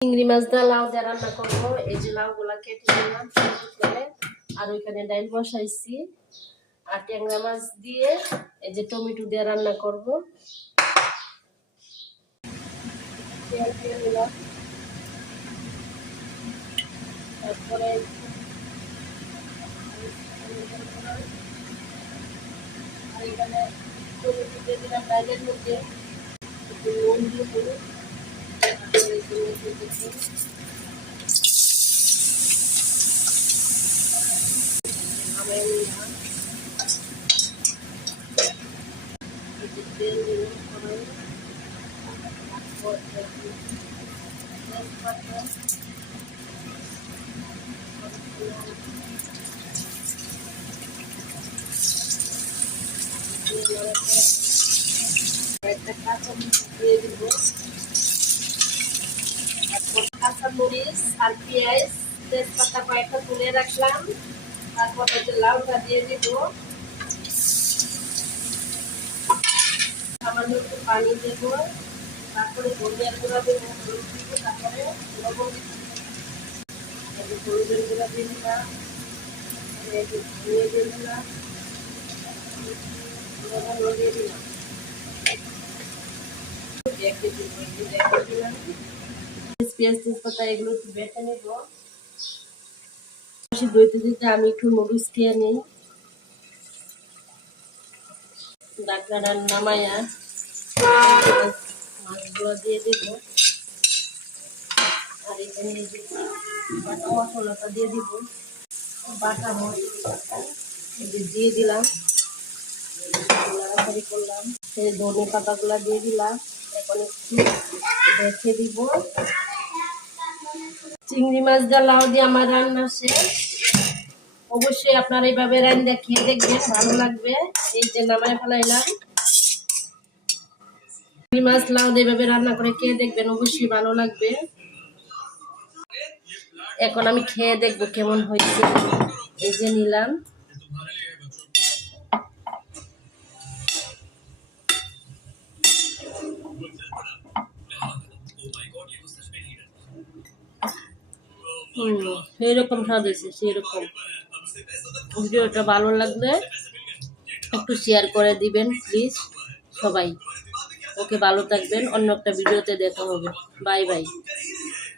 চিংড়ি মাছ দিয়ে লাউ দিয়ে রান্না করবো। এই যে লাউগুলা কেটে নিলাম করে, আর ওইখানে ডাল বসাইছি, আর ট্যাংরা মাছ দিয়ে এই যে টমেটো দিয়ে রান্না করবো। তেল দিয়ে নিলাম, তারপরে আর এখানে টমেটো দিয়ে দিলাম ডালের মধ্যে, একটু নুন দিয়ে দিলাম, তেল দিলাম, একটা কাঁচামরিচ দিয়ে দিব, তারপর কাঁচামরিচ আর পেঁয়াজ তেজপাতা কয়েকটা তুলে রাখলাম, তারপর হচ্ছে লাউটা দিয়ে দিব, সামান্য একটু পানি দেব, তারপরে ধনিয়ার গুঁড়া দেব, হলুদ দিব, তারপরে লবণ দিব, হলুদের গুঁড়া দিয়ে দিলাম, ধনিয়া দিয়ে দিলাম, লবণ দিয়ে দিলাম, পেঁয়াজ তেজপাতা এগুলো একটু বেটে নেব। দইতে দিতে আমি একটু মরিচ খেয়ে নিই, ডাকনাটা নামাইয়া মাছগুলো দিয়ে দিব, আর এখানে বাটা মশলাটা দিয়ে দিব, বাটা মশলা দিয়ে দিলাম, নাড়াচাড়ি করলাম, ধনে পাতাগুলা দিয়ে দিলাম, এখন একটু রেখে দিব। চিংড়ি মাছ দিয়ে লাউ দিয়ে আমার রান্না শেষ। অবশ্যই আপনারা এইভাবে রান্না খেয়ে দেখবেন, ভালো লাগবে। এই যে নামায় ফেলাইলাম, চিংড়ি মাছ লাউ দিয়ে এইভাবে রান্না করে খেয়ে দেখবেন, অবশ্যই ভালো লাগবে। এখন আমি খেয়ে দেখবো কেমন হয়েছে। এই যে নিলাম, এইরকম স্বাদ হয়েছে, সেরকম। ভিডিওটা ভালো লাগলে একটু শেয়ার করে দিবেন প্লিজ সবাই। ওকে, ভালো থাকবেন, অন্য একটা ভিডিওতে দেখা হবে। Bye bye.